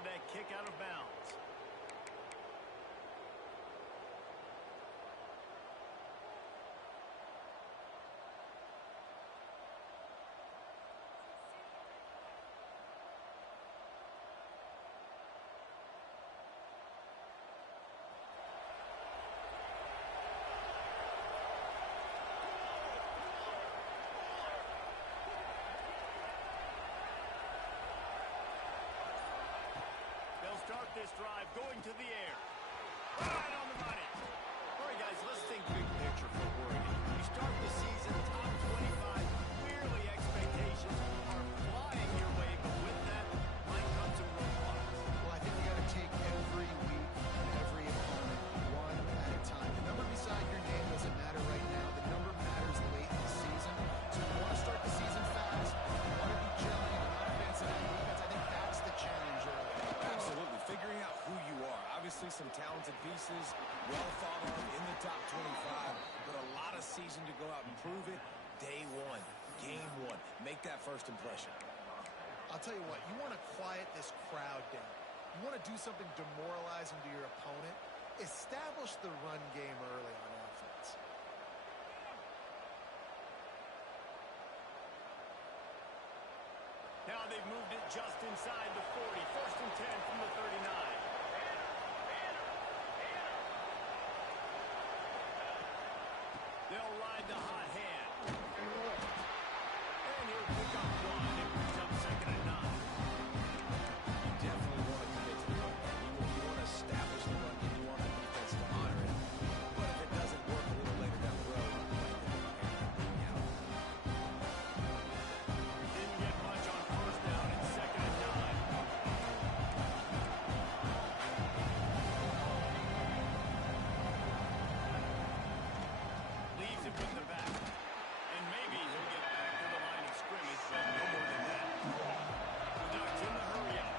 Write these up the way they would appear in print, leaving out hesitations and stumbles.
after that kick out of bounds. Start this drive going to the air. Right on the money. All right, guys, let's think big picture for Oregon. You start the season top 25. Clearly expectations are flying your way, but with that might come some roadblocks. Well, I think you got to take every week and every opponent one at a time. The number beside your name doesn't matter right now. The number matters late in the season. So you want to start the season fast. You want to be gelling on offense and on defense. I think that's the challenge early. Absolutely. Figuring out who you are. Obviously some talented pieces, well thought of in the top 25, but a lot of season to go out and prove it. Day one, game one. Make that first impression. I'll tell you what, you want to quiet this crowd down. You want to do something demoralizing to your opponent. Establish the run game early on offense. Now they've moved it just inside the 40. 1st and 10 from the 39. They'll ride the hot hand. And he'll pick up one. It brings up 2nd and 9. You definitely want to commit to the run game. You want to establish the run game. You want the defense to honor it. But if it doesn't work a little later down the road, didn't get much on 1st down and 2nd and 9. Leaves it with the back. And maybe he'll get back to the line of scrimmage, but no more than that. The Ducks in the hurry-up.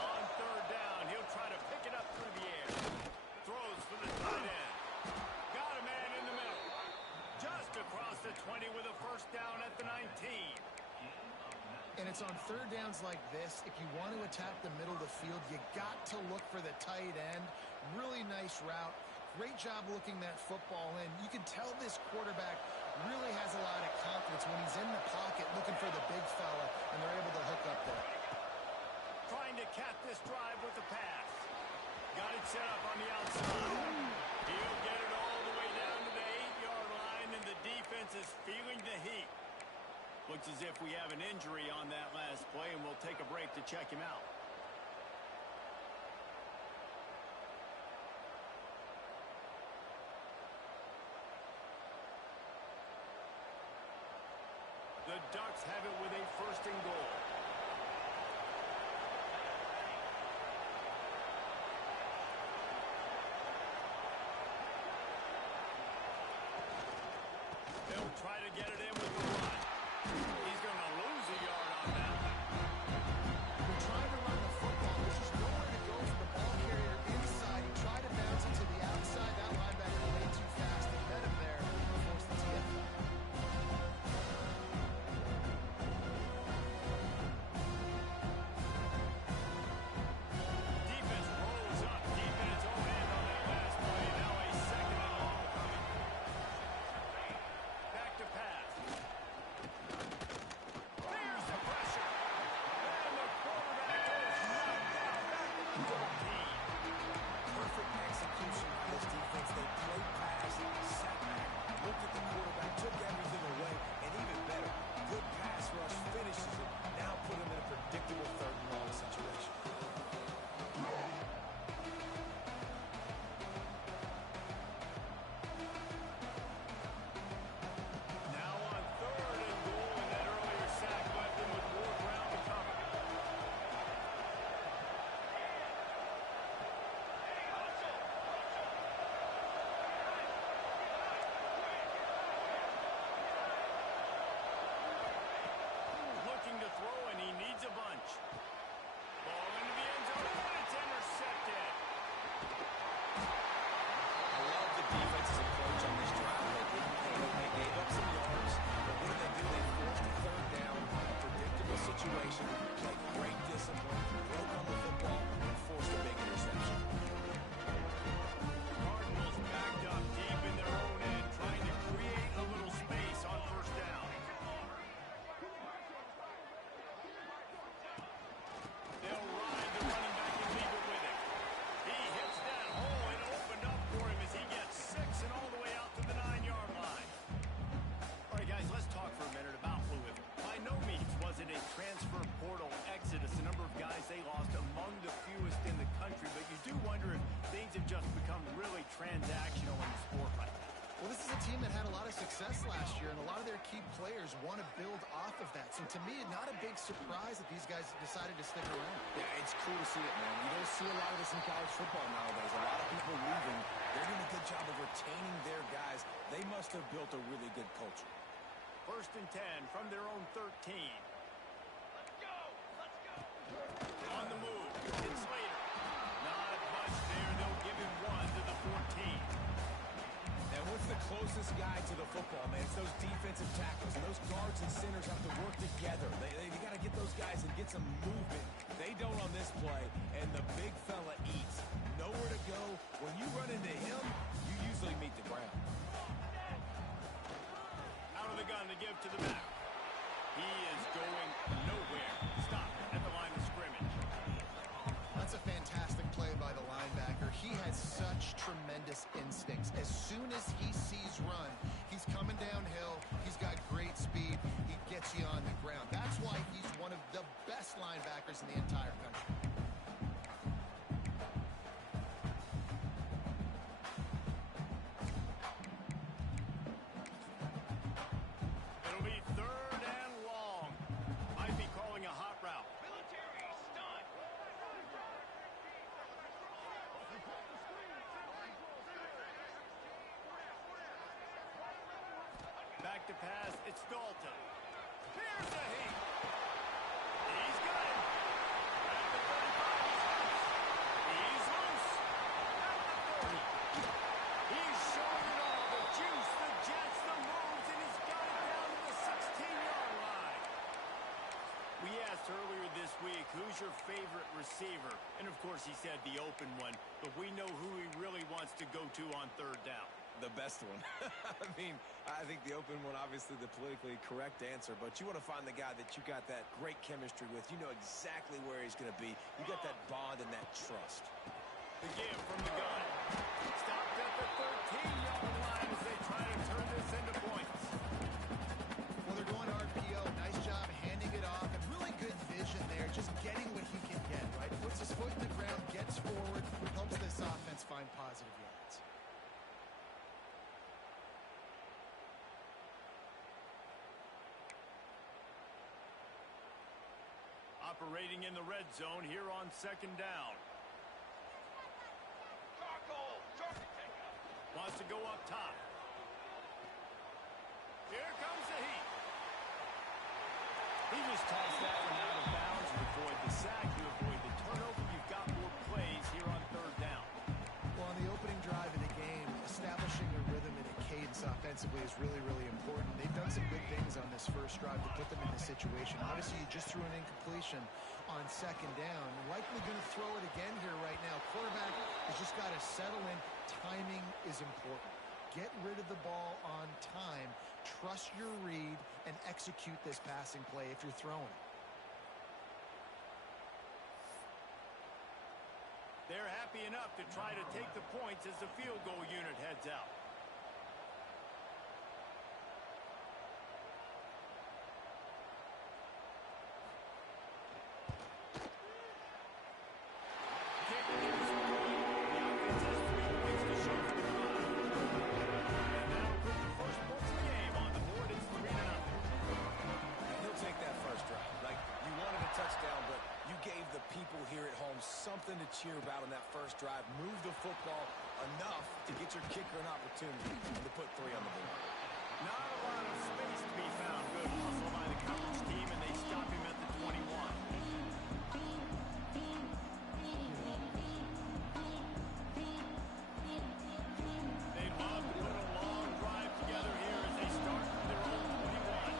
On 3rd down, he'll try to pick it up through the air. Throws for the tight end. Got a man in the middle. Just across the 20 with a 1st down at the 19. And it's on 3rd downs like this, if you want to attack the middle of the field, you got to look for the tight end. Really nice route. Great job looking that football in. You can tell this quarterback really has a lot of confidence when he's in the pocket looking for the big fella, and they're able to hook up there. Trying to cap this drive with the pass. Got it set up on the outside. He'll get it all the way down to the 8-yard line, and the defense is feeling the heat. Looks as if we have an injury on that last play, and we'll take a break to check him out. The Ducks have it with a 1st and goal. They'll try to get it in with the run. He's going to lose a yard on that one. We're trying to run the football. There's just nowhere to go for the ball carrier inside. He tried to bounce it to the outside. That linebacker way too fast. He met him there and forced the TFL. Defense rolls up deep in its own end on that last play. Now a 2nd and long coming. Back to pass. wonder if things have just become really transactional in the sport right now. Well, this is a team that had a lot of success last year, and a lot of their key players want to build off of that. So to me, not a big surprise that these guys decided to stick around. Yeah, it's cool to see it, man. You don't see a lot of this in college football nowadays. A lot of people leaving. They're doing a good job of retaining their guys. They must have built a really good culture. 1st and 10 from their own 13. Let's go! Let's go! On the move, it's Slater. Not much there. They'll give him 1 to the 14. And what's the closest guy to the football, man? It's those defensive tackles. And those guards and centers have to work together. They got to get those guys and get some movement. They don't on this play, and the big fella eats. Nowhere to go. When you run into him, you usually meet the ground. Out of the gun to give to the back. He is going nowhere. Stop at the line of scrimmage. That's a fantastic play by the linebacker. He has such tremendous instincts. As soon as he sees run, he's coming downhill. He's got great speed. He gets you on the ground. That's why he's one of the best linebackers in the entire country. It'll be 3rd and long. Might be calling a hot route. Military stunt! Back to pass, it's Dalton. Here's the heat. He's got it. At the 35, he's loose. At the 30. He's showing it all. The juice, the jets, the moves, and he's got it down to the 16-yard line. We asked earlier this week, who's your favorite receiver? And of course he said the open one, but we know who he really wants to go to on 3rd down. The best one. I mean, I think the open one, obviously the politically correct answer, but you want to find the guy that you got that great chemistry with. You know exactly where he's going to be. You got that bond and that trust. The give from the gun. Stopped at the 13-yard line as they try to turn this into points. Well, they're going to RPO. Nice job handing it off. And really good vision there. Just getting what he can get, right? Puts his foot in the ground, gets forward, helps this offense find positive yards. Operating in the red zone here on 2nd down. Charcoal! Charcoal takeout! Wants to go up top. Here comes the heat. He just tossed that one out of bounds. You avoid the sack, you avoid the turnover. You've got more plays here on 3rd down. Well, on the opening drive of the game, establishing a rhythm and a cadence offensively is really, really important. They've done some good things on this first drive to put them in this situation. Obviously, you just threw an incompletion on 2nd down. Likely going to throw it again here right now. Quarterback has just got to settle in. Timing is important. Get rid of the ball on time. Trust your read and execute this passing play if you're throwing it. They're happy enough to try to take the points as the field goal unit heads out. Kick is good. The offense has 3 points to show for the drive. And that'll put the first points of the game on the board. It's 3-0. He'll take that first drive. Like, you wanted a touchdown, but you gave the people here at home something to cheer about on that first drive. Move the football enough to get your kicker an opportunity to put 3 on the board. Not a lot of space to be found. Good hustle by the coverage team, and they stop him at the 21. They love to put a long drive together here as they start from their own 21.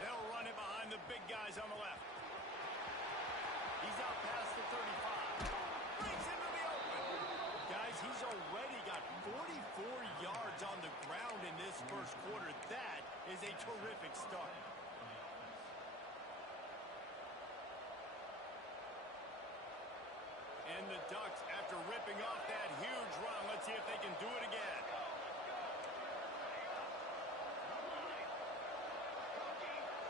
They'll run it behind the big guys on the left. He's out past the 35. Breaks into the open. Guys, he's already got 44 yards on the ground in this first quarter. That is a terrific start. And the Ducks, after ripping off that huge run, let's see if they can do it again.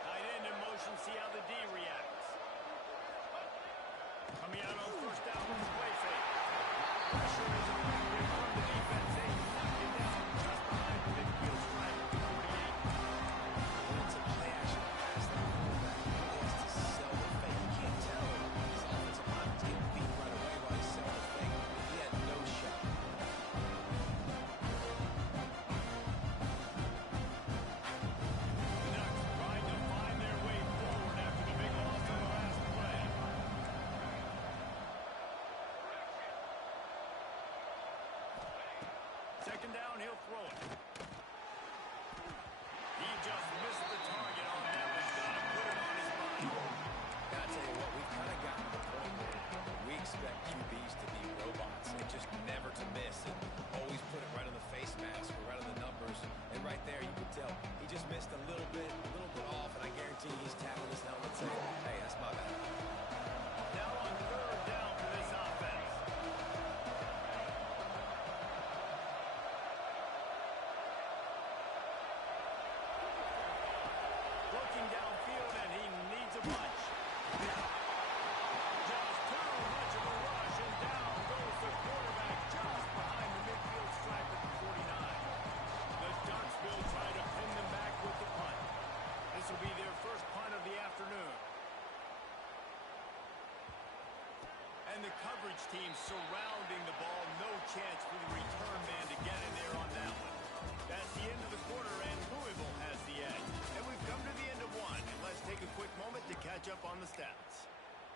Tight end in motion, see how the D reacts. Coming out on first down with the play fake. Pressure is effective from the defense. They knock it down just behind the midfield stripe at the 48. It's a play action pass. That quarterback really has to sell the fake. You can't tell his offensive lineman's getting beat right away while he's selling the fake. He had no shot. The Ducks trying to find their way forward after the big loss on the last play. Second down, he'll throw it. He just missed the target on that, but got to put it on his body. Gotta tell you what, we've kind of gotten to the point where we expect QBs to be robots and just never to miss and always put it right on the face mask or right on the numbers. And right there, you can tell he just missed a little bit off, and I guarantee he's tapping his helmet saying, hey, that's my bad. Now on third down for this offense. Looking downfield, and he needs a bunch. Just too much of a rush, and down goes the quarterback just behind the midfield stripe at the 49. The Ducks will try to pin them back with the punt. This will be their first punt of the afternoon. And the coverage team surrounding the ball. No chance for the return man to get in there on that one. That's the end of the quarter, and Louisville has the edge. And we've come to the end of one. And let's take a quick moment to catch up on the stats.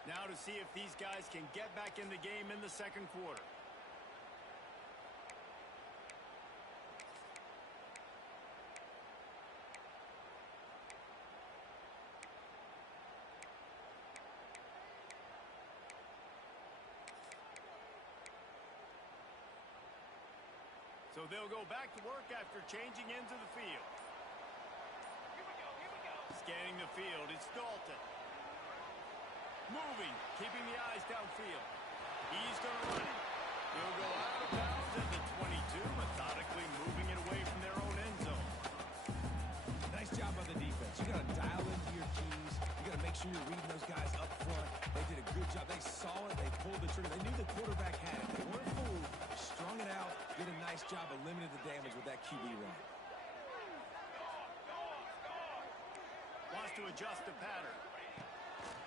Now to see if these guys can get back in the game in the second quarter. So they'll go back to work after changing into the field. Here we go, here we go. Scanning the field, it's Dalton. Moving, keeping the eyes downfield. He's going to run it. He'll go out of bounds at the 22, methodically moving it away from their own end zone. Nice job by the defense. You got to dial into your keys. You got to make sure you're reading those guys up front. They did a good job. They saw it. They pulled the trigger. They knew the quarterback had it. They weren't fooled. Strung it out. Did a nice job of limiting the damage with that QB run. Wants to adjust the pattern.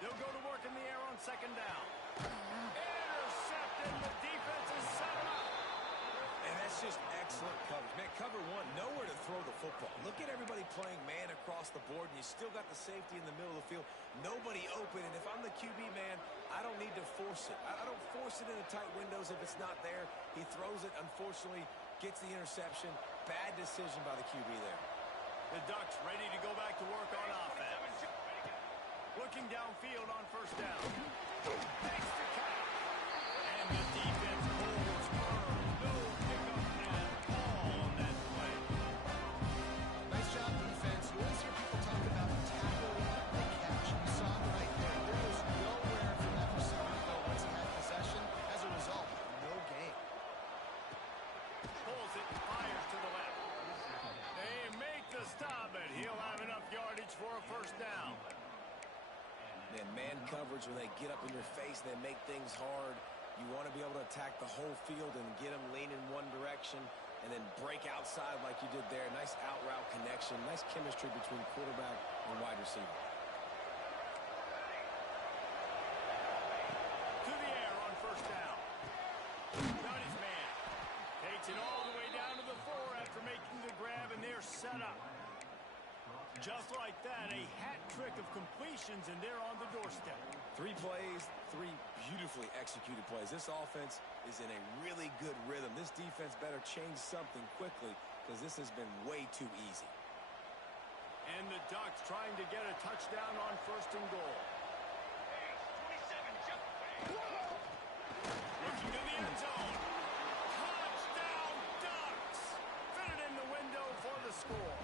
They'll go to work in the air on second down. Intercepted. The defense is set up. And that's just excellent coverage. Man, cover one, nowhere to throw the football. Look at everybody playing man across the board, and you still got the safety in the middle of the field. Nobody open, and if I'm the QB man, I don't need to force it. I don't force it into tight windows if it's not there. He throws it, unfortunately, gets the interception. Bad decision by the QB there. The Ducks ready to go back to work on offense. Looking downfield on first down. Takes the catch. And the defense holds firm. No pickup at all on that play. Nice job, defense. You always hear people talk about tackle and catch. You saw it right there. There was nowhere for that receiver to go once he had possession. As a result, no gain. Pulls it and fires to the left. They make the stop, and he'll have enough yardage for a first down. And man coverage, when they get up in your face, they make things hard. You want to be able to attack the whole field and get them leaning one direction and then break outside like you did there. Nice out route connection. Nice chemistry between quarterback and wide receiver. To the air on first down. Got his man. Takes it all the way down to the 4 after making the grab, and they're set up. Just like that, a hat trick of completions, and they're on the doorstep. 3 plays, 3 beautifully executed plays. This offense is in a really good rhythm. This defense better change something quickly because this has been way too easy. And the Ducks trying to get a touchdown on first and goal. Hey, 27, jump. Looking to the end zone. Touchdown, Ducks! Fit it in the window for the score.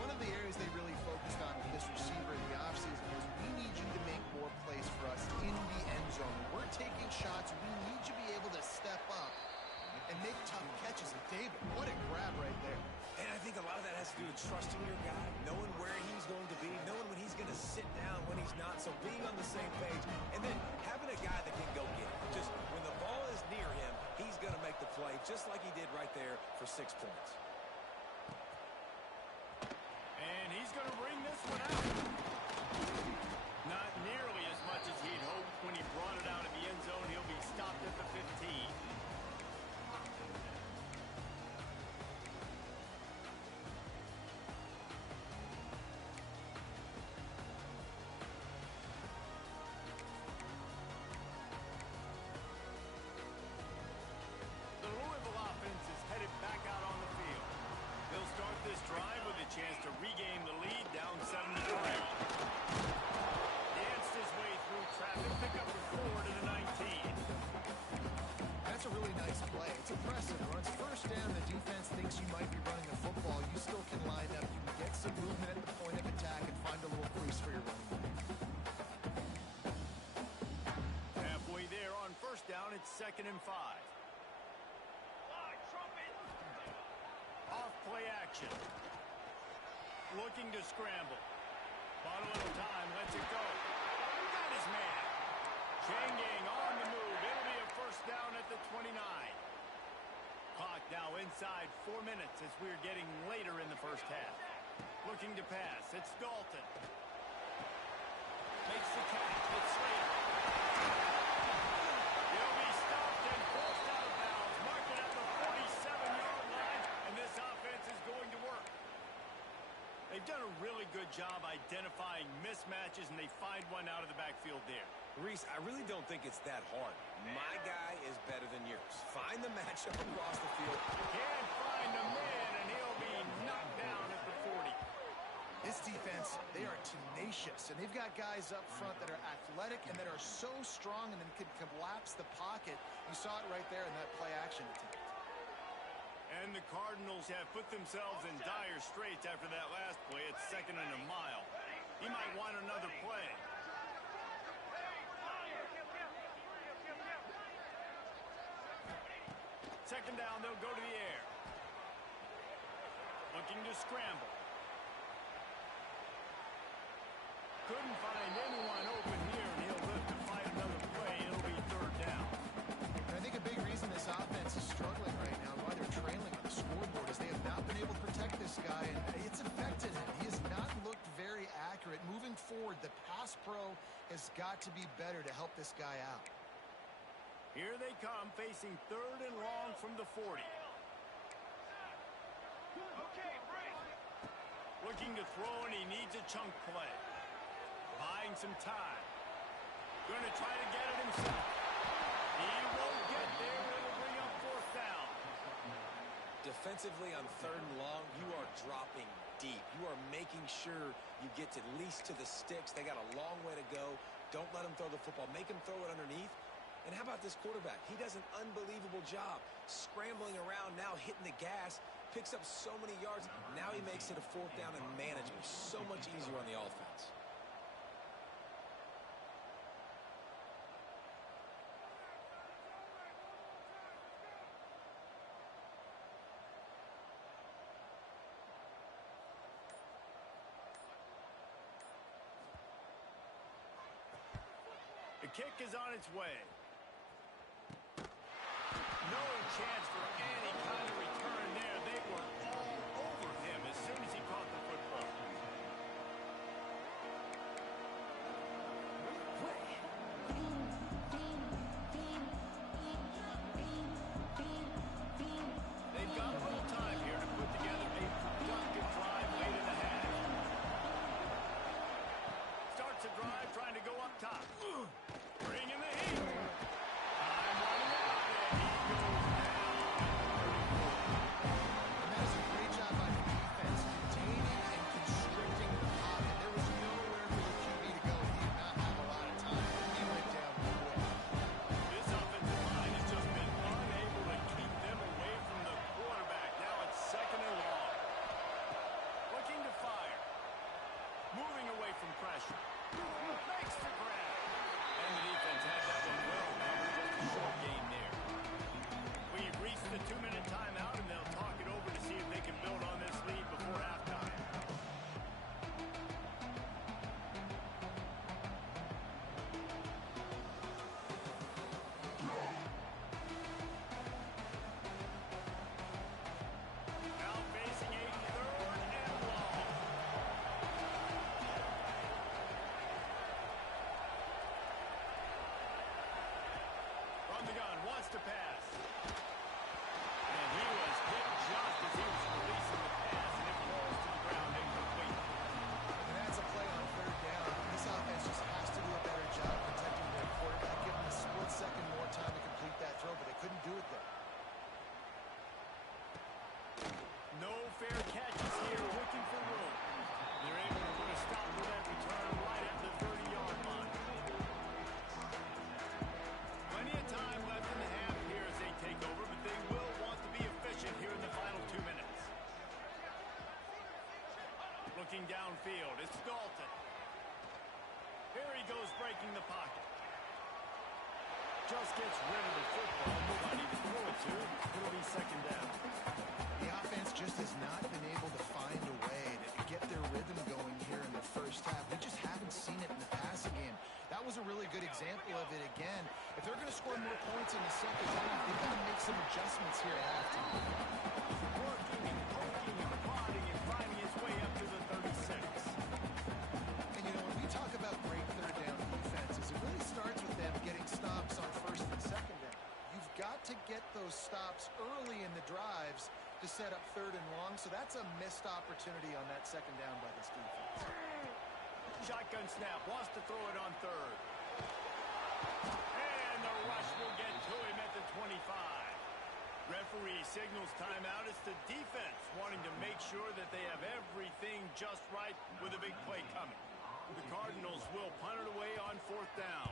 One of the areas they really focused on with this receiver in the offseason was we need you to make more plays for us in the end zone. We're taking shots. We need you to be able to step up and make tough catches. And David, what a grab right there. And I think a lot of that has to do with trusting your guy, knowing where he's going to be, knowing when he's going to sit down, when he's not, so being on the same page, and then having a guy that can go get it. Just when the ball is near him, he's going to make the play, just like he did right there for 6 points. And he's going to bring this one out. Not nearly as much as he'd hoped when he brought it out of the end zone. He'll be stopped at the 15. Chance to regain the lead, down 7-3. Danced his way through traffic, pick up the 4 to the 19. That's a really nice play. It's impressive. When it's first down, the defense thinks you might be running the football. You still can line up. You can get some movement at the point of attack and find a little crease for your running back. Halfway there on first down, it's 2nd and 5. Off play action. Looking to scramble. Bought a little time, lets it go. Got his man. Changing on the move. It'll be a first down at the 29. Clock now inside 4 minutes as we're getting later in the first half. Looking to pass. It's Dalton. Makes the catch. It's Slater. He'll be stopped and forced out of bounds. Marked it at the 47-yard line, and this offense is going to work. They've done a really good job identifying mismatches, and they find one out of the backfield there. Reese, I really don't think it's that hard. My guy is better than yours. Find the matchup across the field. Can't find a man, and he'll be knocked down at the 40. This defense, they are tenacious, and they've got guys up front that are athletic and that are so strong and then can collapse the pocket. You saw it right there in that play action attempt. And the Cardinals have put themselves in dire straits after that last play. It's 2nd and a mile. He might want another play. Second down, they'll go to the air. Looking to scramble. Couldn't find anyone open here, and he'll live to fight another play. It'll be 3rd down. And I think a big reason this offense is struggling right now, why they're trailing on the scoreboard, is they have not been able to protect this guy, and it's affected him. He has not looked very accurate. Moving forward, the pass pro has got to be better to help this guy out. Here they come, facing 3rd and long from the 40. Okay, break. Looking to throw, and he needs a chunk play. Buying some time. Going to try to get it himself. He won't get there. It'll bring up 4th down. Defensively on 3rd and long, you are dropping deep. You are making sure you get at least to the sticks. They got a long way to go. Don't let him throw the football. Make him throw it underneath. And how about this quarterback? He does an unbelievable job scrambling around, now hitting the gas, picks up so many yards. Now he makes it a 4th down and manageable. So much easier on the offense. The kick is on its way. No chance for any kind of return there. They were all over him as soon as he caught the football. They've got a little time here to put together a productive drive late in the half. Starts a drive trying to go up top. Bring in the heat. Time running out, and he goes down. Looking downfield, it's Dalton. Here he goes breaking the pocket. Just gets rid of the football. Nobody to throw it to. It'll be second down. The offense just has not been able to find a way to get their rhythm going here in the first half. We just haven't seen it in the passing game. That was a really good example of it again. If they're going to score more points in the second half, they've got to make some adjustments here at halftime. Working and poking and prodding and finding his way up to the 36. And, you know, when we talk about great third down defenses, it really starts with them getting stops on first and second down. You've got to get those stops early in the drives to set up third and long, so that's a missed opportunity on that second down by this defense. Shotgun snap, wants to throw it on third. And the rush will get to him at the 25. Referee signals timeout. It's the defense wanting to make sure that they have everything just right with a big play coming. The Cardinals will punt it away on fourth down.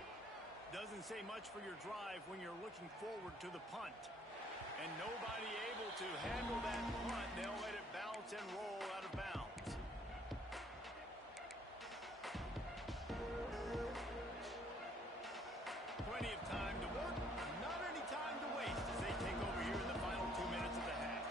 Doesn't say much for your drive when you're looking forward to the punt. And nobody able to handle that punt. They'll let it bounce and roll out of bounds. Plenty of time to work, not any time to waste as they take over here in the final 2 minutes of the half.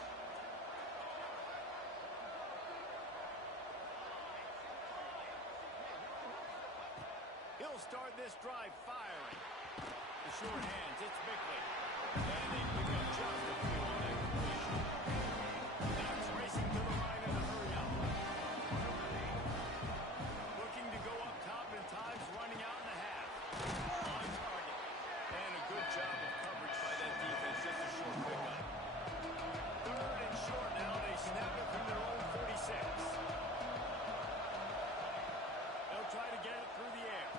He'll start this drive firing. The short hands, it's Bickley. And they pick up just a few on that completion. Now it's racing to the line in a hurry up. Looking to go up top in times, running out in the half. On target. And a good job of coverage by that defense. Just a short pickup. Third and short now. They snap it from their own 36. They'll try to get it through the air.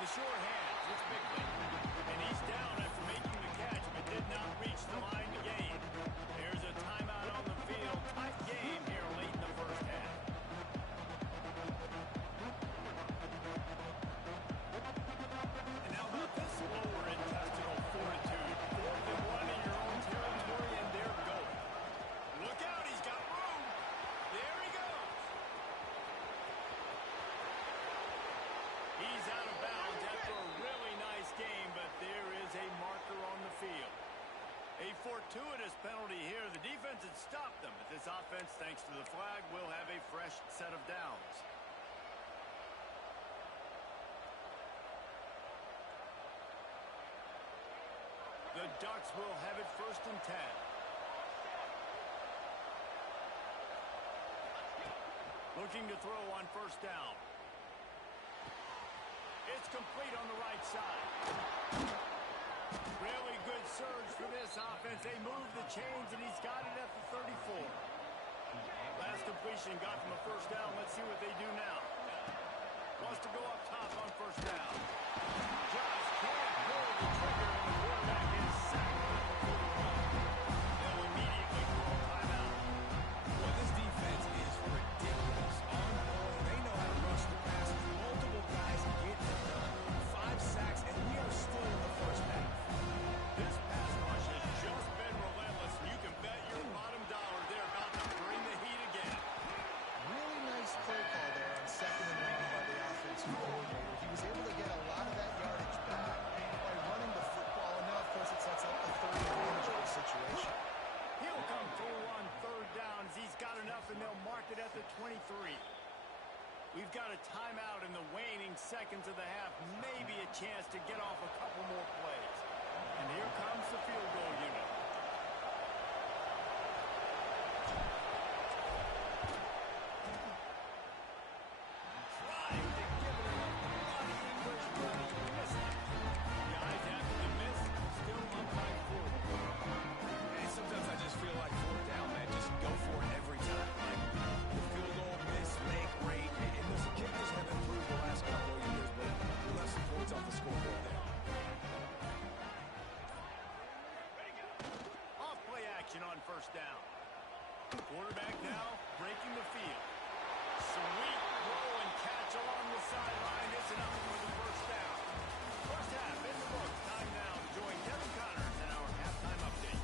The short hands, it's Bickley. And he's down after making the catch, but did not reach the line to gain. There's a timeout on the field. Tight game here late in the first half. And how about this lower intestinal fortitude? 4th and 1 in your own territory, and they're going. Look out, he's got room. There he goes. He's out of bounds after a really nice game, but there is a marker on the field. A fortuitous penalty here. The defense had stopped them, but this offense, thanks to the flag, will have a fresh set of downs. The Ducks will have it 1st and 10. Looking to throw on first down. It's complete on the right side. Really good surge for this offense. They move the chains, and he's got it at the 34. Last completion got them a first down. Let's see what they do now. Wants to go up top on first down. Just can't pull the trigger, and the quarterback is sacked before the run. They'll immediately call timeout. Well, this defense is ridiculous. On point, they know how to rush the passes. Multiple guys getting it done. 5 sacks, and we are still in the first half. This pass rush has just been relentless. You can bet your bottom dollar they're about to bring the heat again. Really nice play call there on second and long by the offensive coordinator. He was able to get a lot of that yardage back by running the football, and now, of course, it sets up a third advantage of the situation. He'll come through on third down as he's got enough, and they'll mark it at the 23. We've got a timeout in the waning seconds of the half. Maybe a chance to get off a couple more plays. And here comes the field goal unit. Trying to give it enough money English, but he missed it. The eyes after the miss, still up by 4. And sometimes I just feel like 4th down, man. Just go for it every time. Like, the field goal, miss, make, rate. And listen, kickers have improved the last couple of years, but we left some points off the scoreboard there. Off play action on first down. Quarterback now breaking the field. Sweet throw and catch along the sideline. It's enough for the first down. First half in the books. Time now to join Kevin Connors in our halftime update.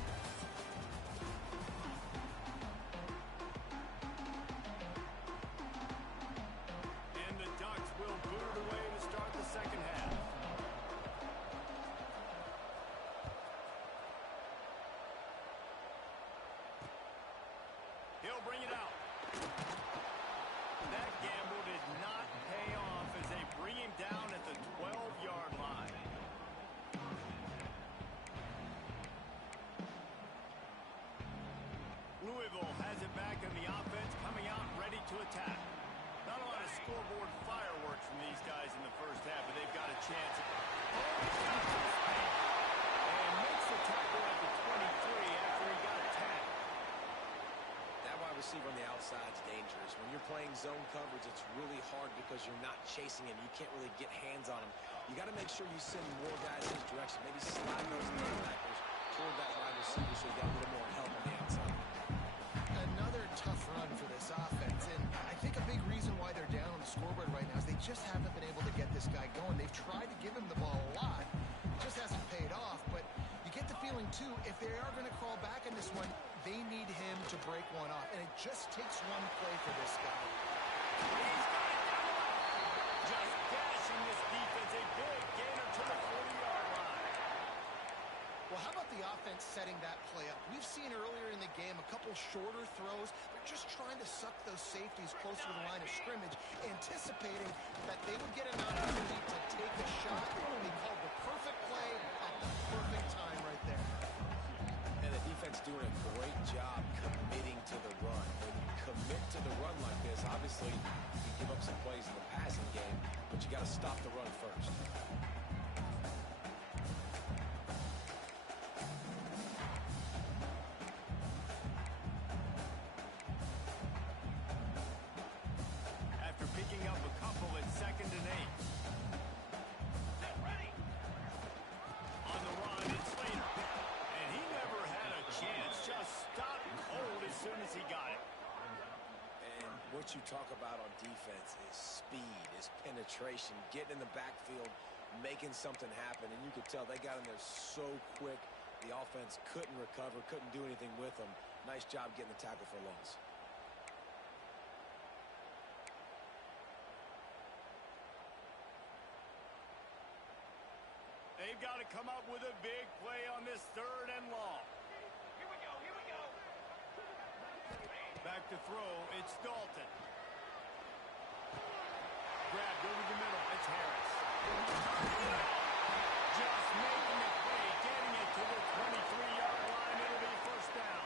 bring it out. That gamble did not pay off as they bring him down at the 12-yard line. Louisville has it back in the offense, coming out ready to attack. Not a lot of scoreboard fireworks from these guys in the first half, but they've got a chance. And makes the tackle at the 23 after he got tagged. That wide receiver on the outside is dangerous. When you're playing zone coverage, it's really hard because you're not chasing him. You can't really get hands on him. You got to make sure you send more guys in his direction. Maybe slide those linebackers toward that wide receiver so you got a little more help on the outside. Another tough run for this offense, and I think a big reason why they're down on the scoreboard right now is they just haven't been able to get this guy going. They've tried to give him the ball a lot. It just hasn't paid off, but you get the feeling, too, if they are going to crawl back in this one, they need him to break one off, and it just takes one play for this guy. Just dashing this defense, a big gainer to the 40-yard line. Well, how about the offense setting that play up? We've seen earlier in the game a couple shorter throws. They're just trying to suck those safeties closer to the line of scrimmage, anticipating that they would get an opportunity to take a shot. They called the perfect play at the perfect time right there. And the defense doing a great job committing to the run. When you commit to the run like this, obviously you can give up some plays in the passing game, but you got to stop the run first. After picking up a couple at 2nd and 8. Ready. On the run, it's Slater. And he never had a chance. Just stopped cold as soon as he got it. And what you talk about on defense is speed, is penetration, getting in the backfield, making something happen. And you could tell they got in there so quick. The offense couldn't recover, couldn't do anything with them. Nice job getting the tackle for loss. They've got to come up with a big play on this 3rd and long. Here we go. Here we go. Back to throw, it's Dalton. Grabbed over the middle, it's Harris. Just making the play, getting it to the 23-yard line. It'll be 1st down.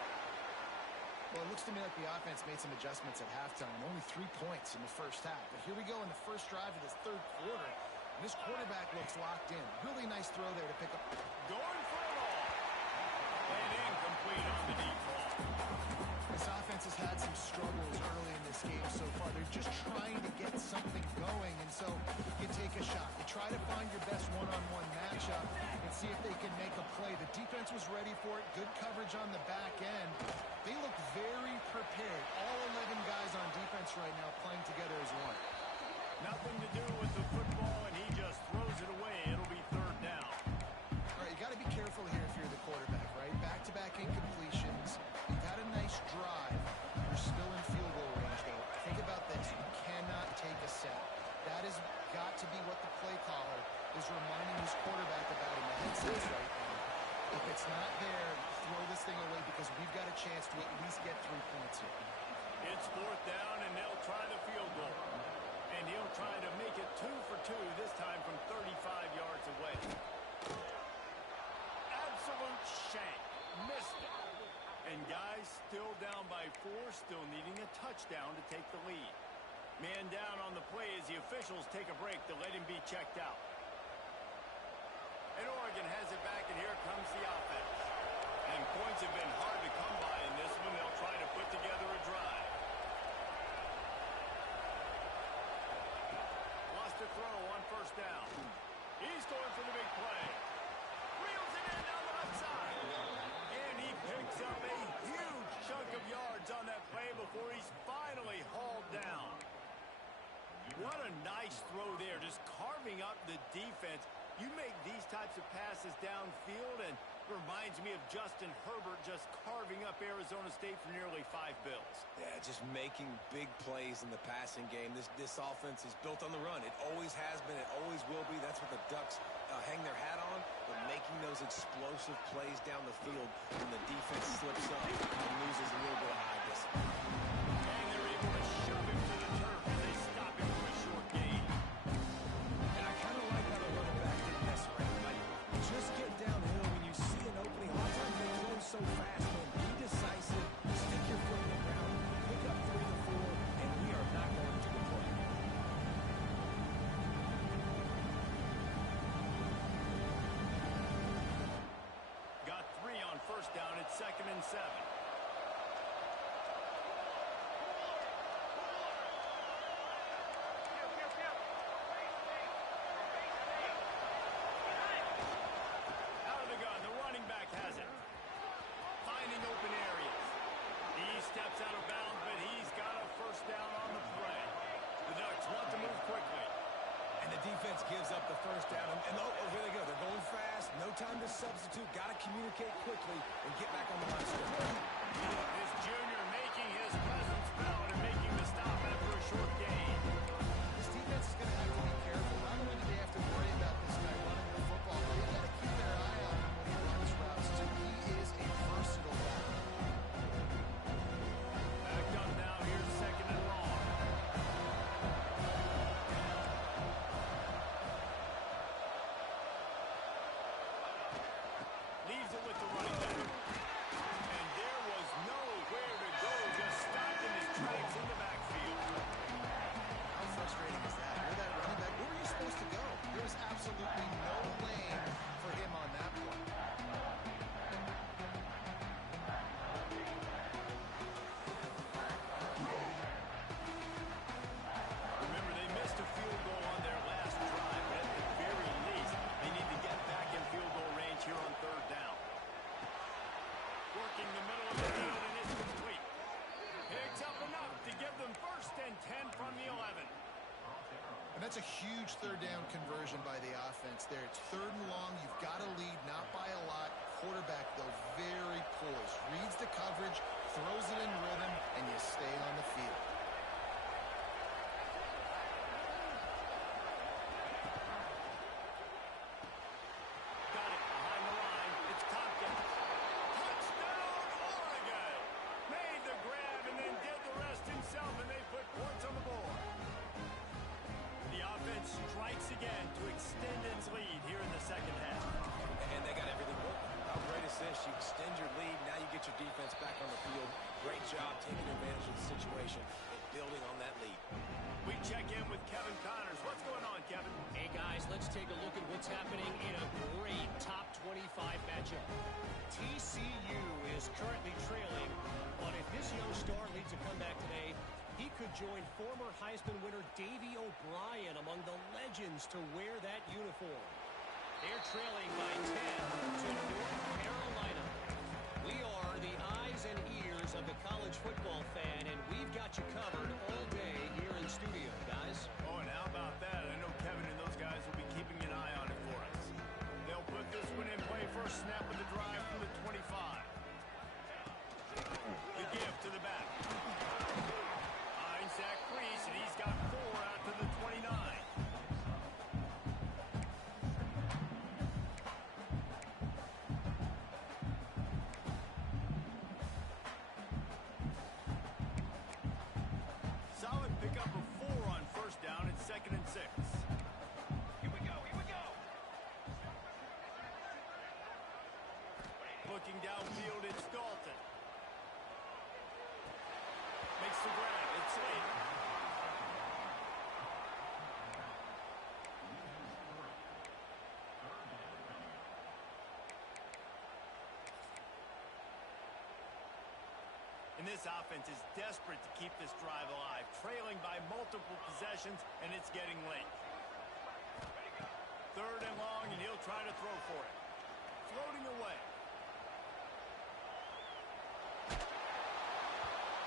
Well, it looks to me like the offense made some adjustments at halftime. Only 3 points in the first half. But here we go in the first drive of this 3rd quarter. And this quarterback looks locked in. Really nice throw there to pick up. Going for it all. And incomplete on the deep ball. This offense has had some struggles early in this game so far. They're just trying to get something going, and so you take a shot. You try to find your best one-on-one matchup and see if they can make a play. The defense was ready for it. Good coverage on the back end. They look very prepared. All 11 guys on defense right now playing together as one. Nothing to do with the football, and he just throws it away. It'll be 3rd down. All right, you got to be careful here if you're the quarterback, right? Back-to-back incompletions. You've had a nice drive. You're still in field goal range, though. Think about this. You cannot take a sack. That has got to be what the play caller is reminding his quarterback about in the headsets right now. If it's not there, throw this thing away because we've got a chance to at least get 3 points here. It's 4th down, and they'll try the field goal. And he'll try to make it 2 for 2, this time from 35 yards away. Absolute shank. Missed it. And guys still down by 4, still needing a touchdown to take the lead. Man down on the play as the officials take a break to let him be checked out. And Oregon has it back, and here comes the offense. And points have been hard to come by in this one. They'll try to put together a drive. Lost a throw on 1st down. He's going for the big play. Reels it in down the left side. And he picks up a huge chunk of yards on that play before he's finally hauled down. What a nice throw there, just carving up the defense. You make these types of passes downfield, and reminds me of Justin Herbert just carving up Arizona State for nearly 5 bills. Yeah, just making big plays in the passing game. This offense is built on the run. It always has been. It always will be. That's what the Ducks hang their hat on. But making those explosive plays down the field when the defense slips up and loses a little bit of eye discipline. second and 7. Out of the gun, the running back has it. Finding open areas. He steps out of bounds, but he's got a first down on the play. The Ducks want to move quickly. And the defense gives up the first down. And oh, here they go. They're going fast. No time to substitute. Got to communicate quickly and get back on the line scrimmage. This junior making his presence felt and making the stop after a short gain. This defense is going to have to be careful. Not only do they have to worry about this guy running the football, but they got to keep their eye on him when he runs routes, too. He is a versatile back. Backed up now. Here's second and long. Leaves it with the running back. And there was nowhere to go. Just stopped in his tracks in the backfield. How frustrating is that? You're that running back. Where were you supposed to go? There was absolutely no lane for him on that play. Remember, they missed a field goal on their last drive, but at the very least, they need to get back in field goal range here on third down. Working the middle of the field, and it's complete. Picks up enough to give them first and 10 from the 11. And that's a huge third down conversion by the offense there. It's third and long. You've got to lead, not by a lot. Quarterback, though, very poised. Reads the coverage, throws it in rhythm, and you stay on the field. Got it behind the line. It's Tompkins. Touchdown, Oregon! Made the grab and then did the rest himself, and they put points on the board. The offense strikes again to extend its lead here in the second half. And they got everything working. How great is this? You extend your lead. Now you get your defense back on the field. Great job taking advantage of the situation and building on that lead. We check in with Kevin Connors. What's going on, Kevin? Hey, guys, let's take a look at what's happening in a great top 25 matchup. TCU is currently trailing, but if this young star leads a comeback today, he could join former Heisman winner Davey O'Brien among the legends to wear that uniform. They're trailing by 10 to North Carolina. We are the eyes and ears of the college football fan, and we've got you covered all day here in studio, guys. Oh, and how about that? I know Kevin and those guys will be keeping an eye on it for us. They'll put this one in play first snap of the drive from the 25. The give to the back. Finds that crease, and he's got 4 out to the 29. Solid pickup of 4 on first down. It's second and 6. Here we go, here we go. Looking downfield, it's Dalton. Makes the grab. It's late. And this offense is desperate to keep this drive alive, trailing by multiple possessions, and it's getting late. Third and long, and he'll try to throw for it. Floating away.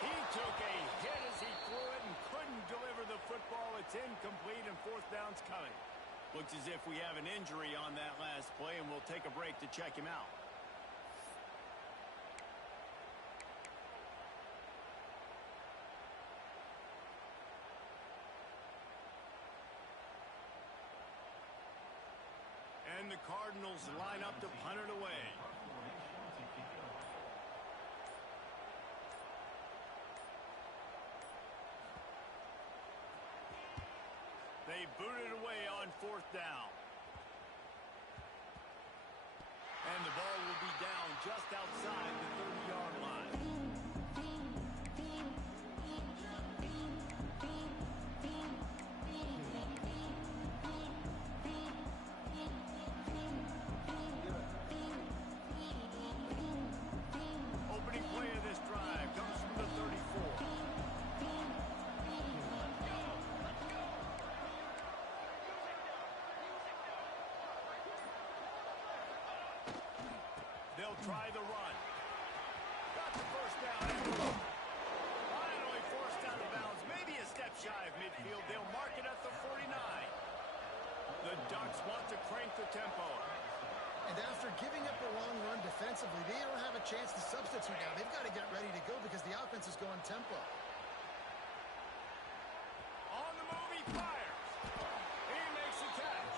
He took a hit as he threw it and couldn't deliver the football. It's incomplete, and fourth down's coming. Looks as if we have an injury on that last play, and we'll take a break to check him out. And the Cardinals line up to punt it away. They boot it away on fourth down. And the ball will be down just outside the 30-yard line. try the run. Got the first down. Finally forced out of bounds. Maybe a step shy of midfield. They'll mark it at the 49. The Ducks want to crank the tempo. And after giving up a long run defensively, they don't have a chance to substitute now. They've got to get ready to go because the offense is going tempo. On the move, he fires. He makes the catch.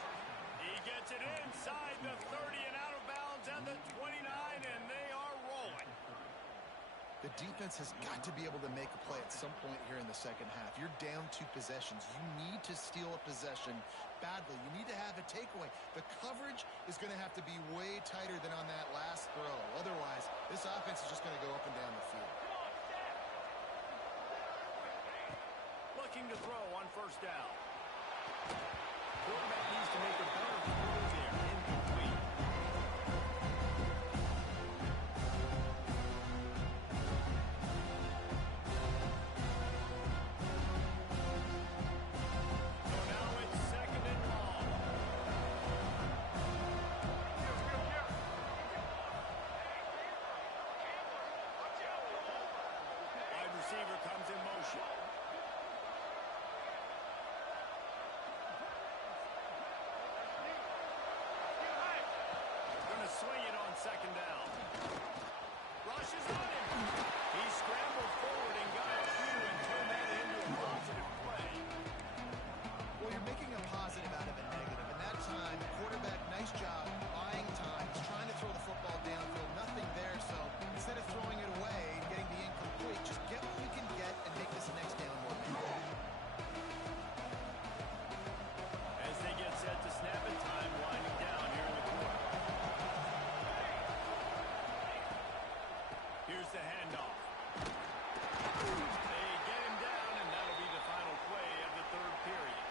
He gets it inside the 30 and out of bounds at the 29, and they are rolling. The defense has got to be able to make a play at some point here in the second half. You're down 2 possessions. You need to steal a possession badly. You need to have a takeaway. The coverage is going to have to be way tighter than on that last throw. Otherwise, this offense is just going to go up and down the field. Looking to throw on first down. Quarterback needs to make a better throw there. Incomplete. So now it's second and long. Wide receiver comes in motion. Swing it on second down. Rushes on him. He scrambled forward and got a few and turned that into a positive play. Well, you're making a positive out of a negative. And that time, quarterback, nice job, buying time. He's trying to throw the football downfield. Nothing there, so instead of throwing it away and getting the incomplete, just get what you can get and make this next down more meaningful. As they get set to snap it, time winding down here in the quarter. Here's the handoff. They get him down, and that'll be the final play of the third period.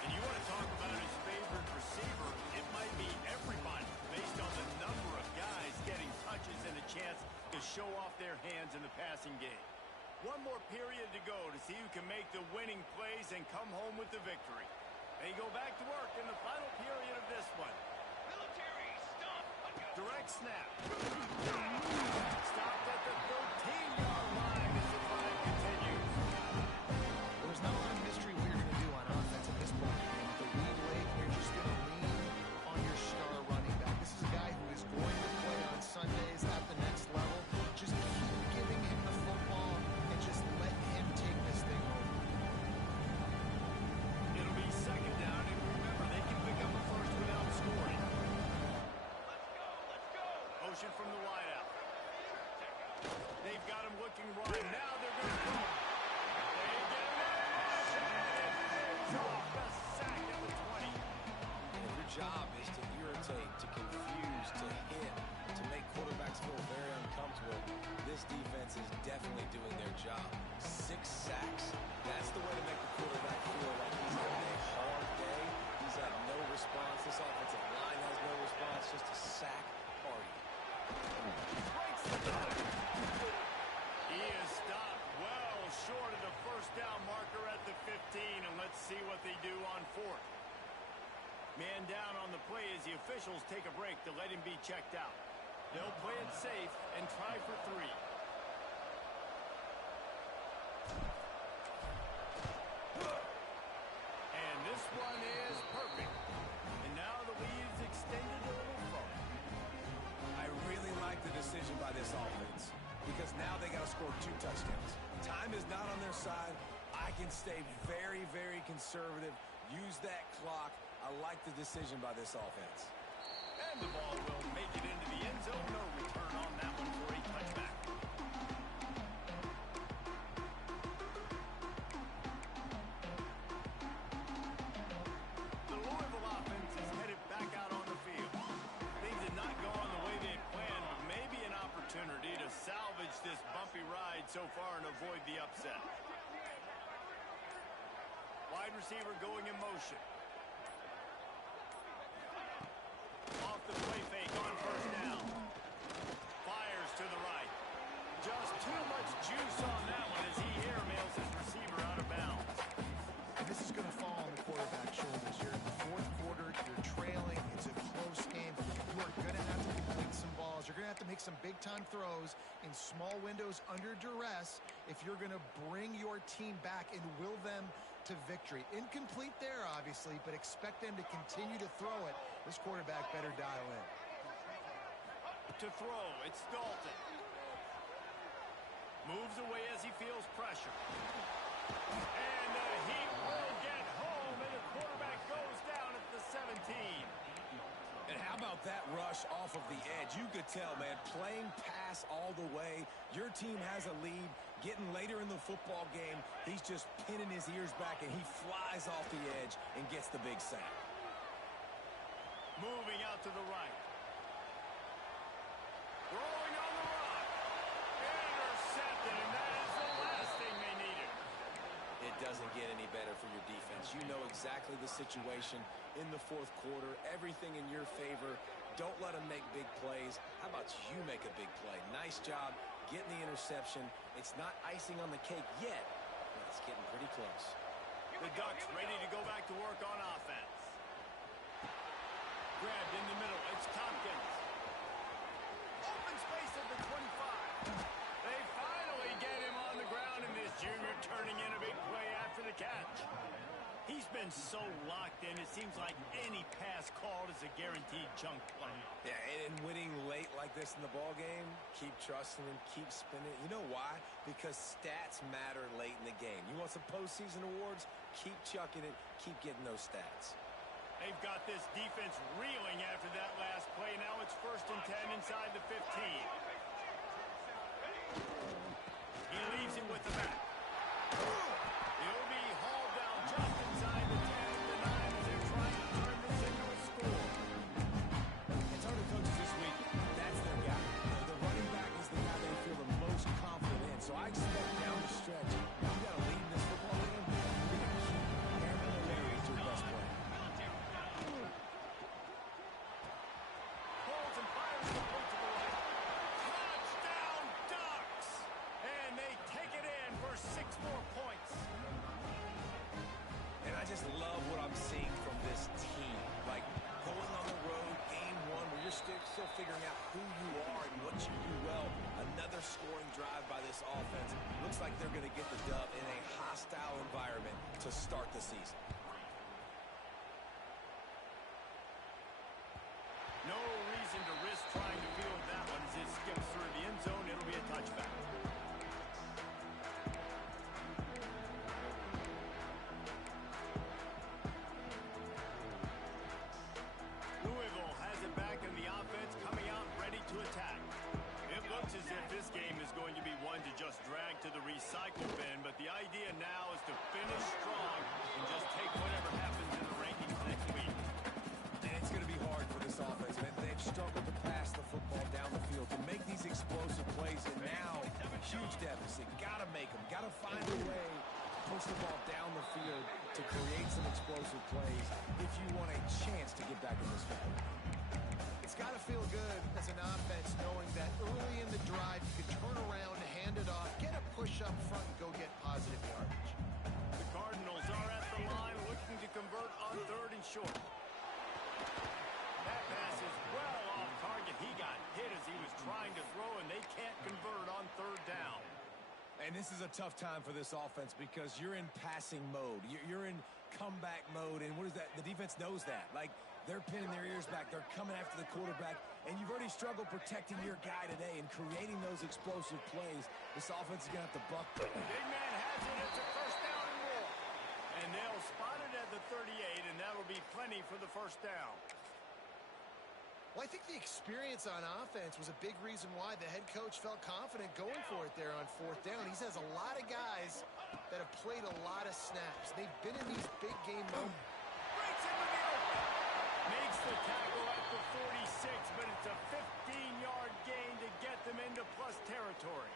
And you want to talk about his favorite receiver, it might be everybody based on the number of guys getting touches and a chance to show off their hands in the passing game. One more period to go to see who can make the winning plays and come home with the victory. They go back to work in the final period of this one. Military, stop. Direct snap. Stopped at the 13-yard line as the drive continues. There's not a lot of mystery what you're going to do on offense at this point in the game. With the lead late, you're just going to lean on your star running back. This is a guy who is going to play on Sundays at the next level. Just keep giving him the football and just let him take this thing over. It'll be second down, and remember, they can pick up a first without scoring. Let's go. Motion from the wideout. They've got him looking right. Now they're going to throw. They get him in motion, and it's off the sack at the 20. And if your job is to irritate, to confuse, to hit, to make quarterbacks feel very uncomfortable, this defense is definitely doing their job. 6 sacks. That's the way to make the quarterback feel like he's having a hard day. He's had no response. This offensive line has no response. Just a sack party. He is stopped well short of the first down marker at the 15, and let's see what they do on fourth. Man down on the play as the officials take a break to let him be checked out. They'll play it safe and try for 3. And this one is perfect. And now the lead is extended a little further. I really like the decision by this offense because now they got to score 2 touchdowns. Time is not on their side. I can stay very, very conservative. Use that clock. I like the decision by this offense. And the ball will make it into the end zone. No return on that one for a touchback. The Louisville offense is headed back out on the field. Things did not go on the way they planned, but maybe an opportunity to salvage this bumpy ride so far and avoid the upset. Wide receiver going in motion. Off the play fake on first down. Fires to the right. Just too much juice on that one as he airmails his receiver out of bounds. And this is going to fall on the quarterback's shoulders. You're in the fourth quarter. You're trailing. It's a close game. You are going to have to complete some some balls. You're going to have to make some big-time throws in small windows under duress if you're going to bring your team back and will them to victory. Incomplete there, obviously, but expect them to continue to throw it. This quarterback better dial in. To throw, it's Dalton. Moves away as he feels pressure. And he will get home, and the quarterback goes down at the 17. And how about that rush off of the edge? You could tell, man, playing pass all the way. Your team has a lead. Getting later in the football game, he's just pinning his ears back, and he flies off the edge and gets the big sack. Moving out to the right. Throwing on the run. Intercepted, and that is the last thing they needed. It doesn't get any better for your defense. You know exactly the situation in the fourth quarter. Everything in your favor. Don't let them make big plays. How about you make a big play? Nice job getting the interception. It's not icing on the cake yet, but it's getting pretty close. The Ducks ready to go back to work on offense. Grabbed in the middle. It's Tompkins. Open space at the 25. They finally get him on the ground, and this junior turning in a big play after the catch. He's been so locked in, it seems like any pass called is a guaranteed chunk play. Yeah, and winning late like this in the ball game, keep trusting him, keep spinning. You know why? Because stats matter late in the game. You want some postseason awards? Keep chucking it, keep getting those stats. They've got this defense reeling after that last play. Now it's 1st and 10 inside the 15. He leaves it with the back. He'll be hauled down just inside the 10 of the 9 as they're trying to turn this into a score. It's hard to coaches this week. That's their guy. The running back is the guy they feel the most confident in. So I expect down the stretch, you got to lead in this football game. You're going to keep hammering the Larry as your best player. Holds and fires the ball to the right. Touchdown, Ducks! And they take it in for 6 more points. And I just love what I'm seeing from this team. Like, going on the road, game 1, where you're still figuring out who you are and what you do well. Another scoring drive by this offense. Looks like they're going to get the dub in a hostile environment to start the season. No reason to risk trying to field that one as it skips through the end zone. It'll be a touchback. Louisville has it back in the offense, coming out ready to attack. It looks as if this game is going to be one to just drag to the recycle bin, but the idea now is to finish strong and just take whatever happens in the rankings next week. And it's going to be hard for this offense, man. They've struggled to pass the football down the field, to make these explosive plays, and now huge deficit. Got to make them. Got to find a way to push the ball down the field to create some explosive plays if you want a chance to get back in this football. It's got to feel good as an offense knowing that early in the drive you can turn around, hand it off, get a push up front, and go get positive yardage. The Cardinals are at the line looking to convert on 3rd and short. That pass is well off target. He got hit as he was trying to throw, and they can't convert on 3rd down. And this is a tough time for this offense because you're in passing mode. You're in comeback mode, and what is that? The defense knows that. Like, they're pinning their ears back. They're coming after the quarterback, and you've already struggled protecting your guy today and creating those explosive plays. This offense is going to have to buck. Big man has it. It's a 1st down and more. And they'll spot it at the 38, and that'll be plenty for the 1st down. Well, I think the experience on offense was a big reason why the head coach felt confident going for it there on 4th down. He has a lot of guys that have played a lot of snaps. They've been in these big game moments. Breaks into the open. Makes the tackle at the 46, but it's a 15-yard gain to get them into plus territory.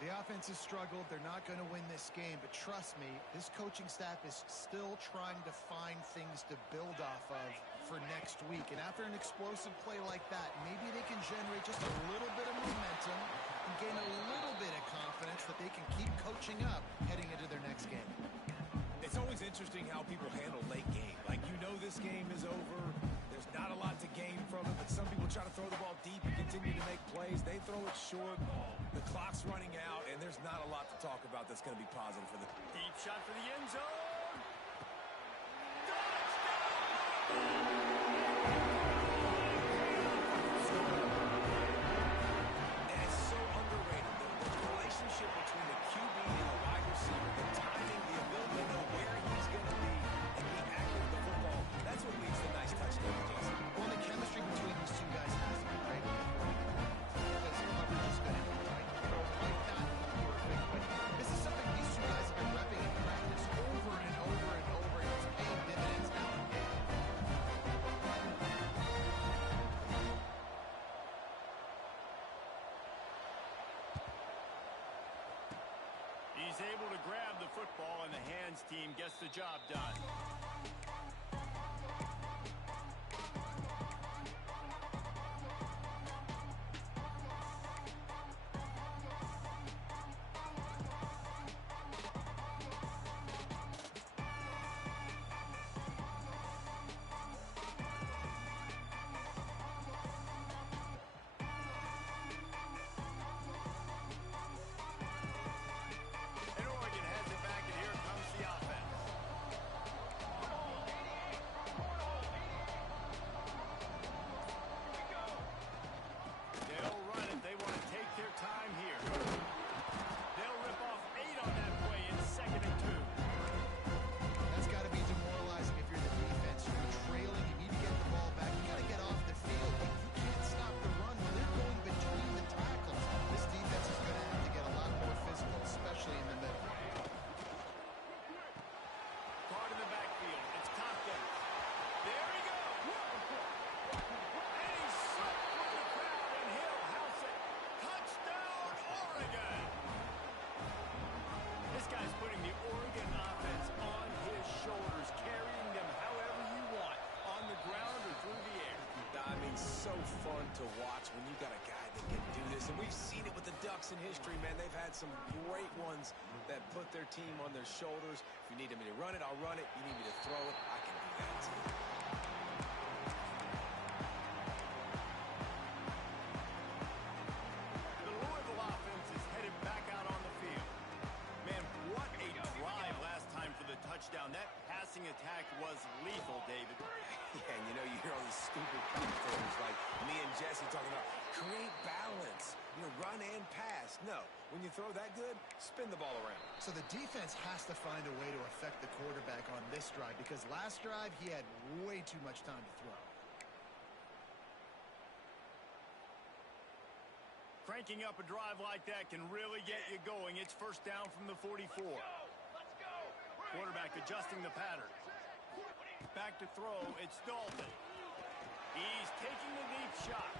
The offense has struggled. They're not going to win this game, but trust me, this coaching staff is still trying to find things to build off of for next week. And after an explosive play like that, maybe they can generate just a little bit of momentum and gain a little bit of confidence that they can keep coaching up heading into their next game. It's always interesting how people handle late game. Like, you know this game is over. there's not a lot to gain from it, but some people try to throw the ball deep and continue to make plays. They throw it short. The clock's running out, and there's not a lot to talk about that's going to be positive for the Deep shot for the end zone. And it's so underrated. The relationship between the QB and the wide receiver, the timing, the ability to know where he's going to be and be accurate with the football, that's what leads to nice touchdowns, Jason. Well, the chemistry between these two guys has to be great. Because coverage is going to be right. Might not be perfect, but this is something these two guys have been repping in practice over and over and over, and it's paying dividends now in game. He's able to grab the football, and the hands team gets the job done. And Oregon has it back, and here comes the offense. They'll run it. They want to take their time here. They'll rip off 8 on that play in 2nd and 2. That's got to be demoralizing if you're the defense. You're trailing. You need to get the ball back. You got to get off the field, but you can't stop the run when they're going between the tackles. This defense is going to have to get a lot more physical, especially in the middle. Guard in the backfield. It's Compton. There he goes. And he's sucked through the crowd, and he'll house it. Touchdown, Oregon. This guy's putting the Oregon offense on his shoulders, carrying them however you want, on the ground or through the air. I mean, so fun to watch when you got a guy that can do this. And we've seen it with the Ducks in history, man. They've had some great ones that put their team on their shoulders. If you need me to run it, I'll run it. You need me to throw it, I can do that too. The Louisville offense is headed back out on the field. Man, what a drive last time for the touchdown. That passing attack was lethal, David. Yeah, and you know, you hear all these stupid commentators like me and Jesse talking about create balance, run and pass. No, when you throw that good, spin the ball around. So the defense has to find a way to affect the quarterback on this drive, because last drive he had way too much time to throw. Cranking up a drive like that can really get you going. It's 1st down from the 44. Let's go. Quarterback adjusting the pattern. Back to throw, it's Dalton. He's taking the deep shot.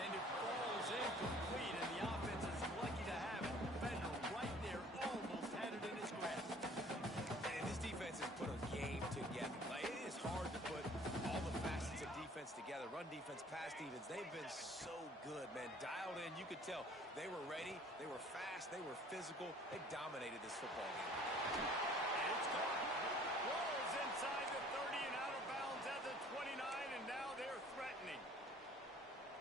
And it falls incomplete, and the offense is lucky to have it. Defender right there almost had it in his grasp. And this defense has put a game together. Like, it is hard to put all the facets of defense together. Run defense, pass defense. They've been so good, man. Dialed in. You could tell they were ready. They were fast. They were physical. They dominated this football game. And it's gone. Rolls inside the 30 and out of bounds at the 29, and now they're threatening.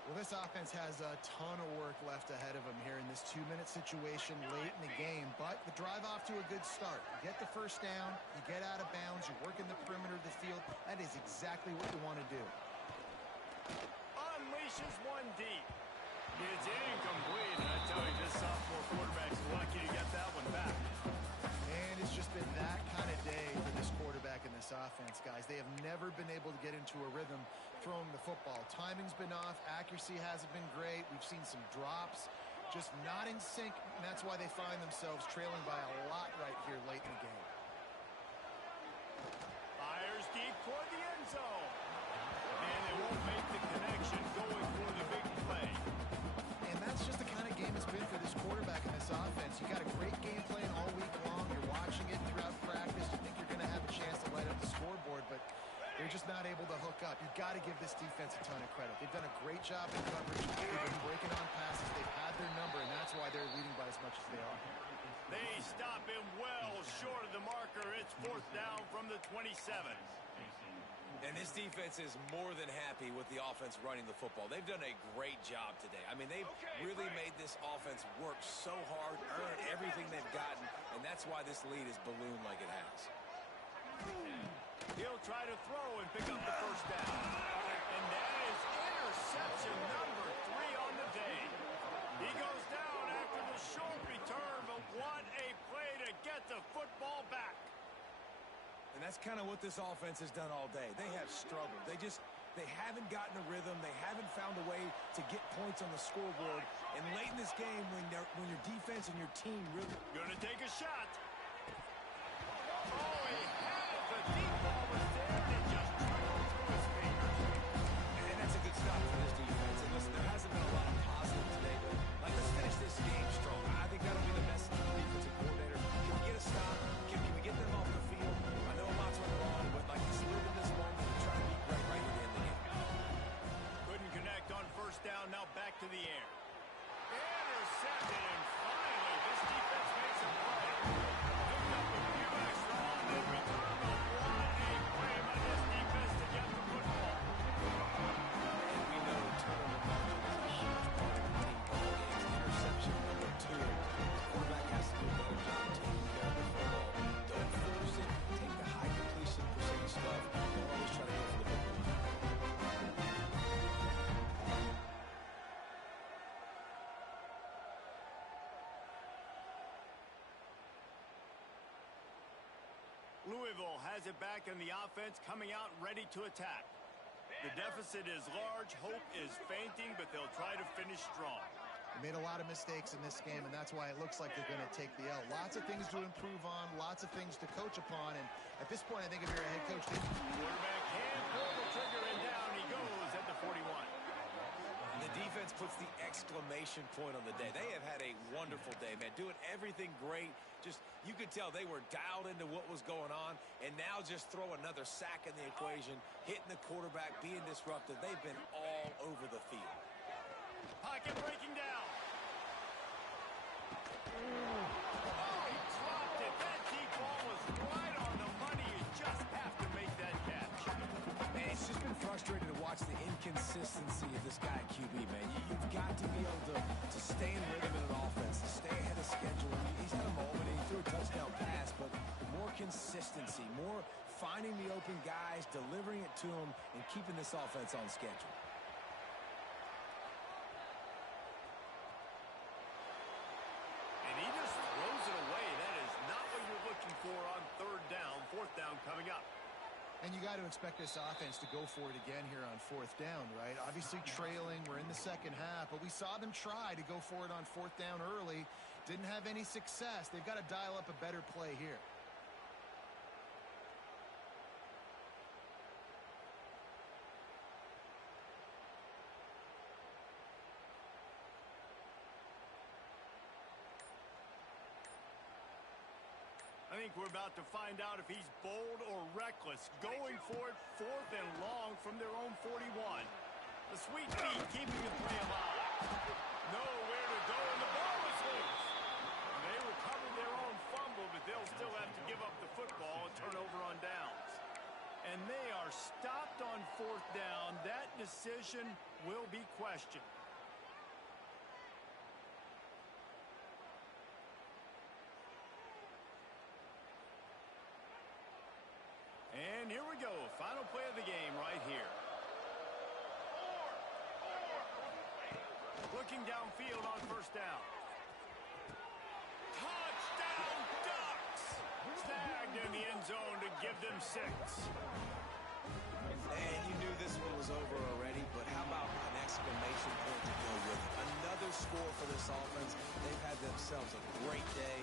Well, this offense has a ton of work left ahead of them here in this 2-minute situation late in the game, but the drive off to a good start. You get the 1st down, you get out of bounds, you work in the perimeter of the field. That is exactly what you want to do. Unleashes one deep. It's incomplete, and I tell you, this sophomore quarterback's lucky to get that one back. And it's just been that kind of day for this quarterback and this offense, guys. They have never been able to get into a rhythm throwing the football. Timing's been off. Accuracy hasn't been great. We've seen some drops, just not in sync, and that's why they find themselves trailing by a lot right here late in the game. Fires deep toward the end zone. And they won't make the connection going for the big play. And that's just the kind of game it's been for this quarterback and this offense. You got a great game plan all week long. You're watching it throughout practice. You think you're going to have a chance to light up the scoreboard, but they're just not able to hook up. You've got to give this defense a ton of credit. They've done a great job in coverage. They've been breaking on passes. They've had their number, and that's why they're leading by as much as they are. They stop him well short of the marker. It's 4th down from the 27. And this defense is more than happy with the offense running the football. They've done a great job today. I mean, they've really made this offense work so hard, earn everything they've gotten, and that's why this lead is ballooned like it has. He'll try to throw and pick up the first down. And that is interception number 3 on the day. He goes down after the short return, but what a play to get the football back. And that's kind of what this offense has done all day. They have struggled. They haven't gotten a rhythm. They haven't found a way to get points on the scoreboard. And late in this game, when your defense and your team really... Gonna take a shot. Oh, he had it. The deep ball was there, and it just trickled through his fingers. And that's a good stop for this defense. And listen, there hasn't been a lot of positive today, but let's finish this game strong. I think that'll be the message of the defensive coordinator. Can we get a stop? Can we get them off the field? I know a lot's went wrong, but let's live in this moment and try to be great right at the end of the game. Couldn't connect on first down. Now back to the air. Intercepted, and finally this defense makes a play. Picked up a few extra on that return, but what a play by this defense to get the football. And we know turnover margin is a huge part of winning ball games. Interception number 2. The quarterback has to do a better job taking care of the football. Don't force it. Take the high completion percentage stuff. Don't always try to go for the big one. Louisville has it back in the offense, coming out ready to attack. The deficit is large, hope is fainting, but they'll try to finish strong. They made a lot of mistakes in this game, and that's why it looks like they're going to take the L. Lots of things to improve on, lots of things to coach upon, and at this point, I think if you're a head coach... Quarterback can pull the trigger, and down he goes at the 41. And the defense puts the exclamation point on the day. They have had a wonderful day, man. Doing everything great. Just, you could tell they were dialed into what was going on, and now just throw another sack in the equation, hitting the quarterback, being disruptive. They've been all over the field. Pocket breaking down. Oh, he dropped it. That deep ball was right on the money. You just have to make that catch. Man, it's just been frustrating to watch the inconsistency of this guy at QB, man. You've got to be able to stay in rhythm in an offense, to stay ahead of schedule. He's had a moment and he threw a touchdown pass, but more consistency, more finding the open guys, delivering it to them, and keeping this offense on schedule. And he just throws it away. That is not what you're looking for on third down. Fourth down coming up. And you got to expect this offense to go for it again here on fourth down, right? Obviously trailing, we're in the second half, but we saw them try to go for it on fourth down early. Didn't have any success. They've got to dial up a better play here. I think we're about to find out if he's bold or reckless. Going for it, fourth and long from their own 41. The sweet feet keeping the play alive. Nowhere to go, and the ball is loose. They recovered their own fumble, but they'll still have to give up the football and turn over on downs. And they are stopped on fourth down. That decision will be questioned. And here we go. Final play of the game right here. Looking downfield on first down. Touchdown Ducks! Snagged in the end zone to give them 6. And you knew this one was over already, but how about an exclamation point to go with it? Another score for this offense. They've had themselves a great day.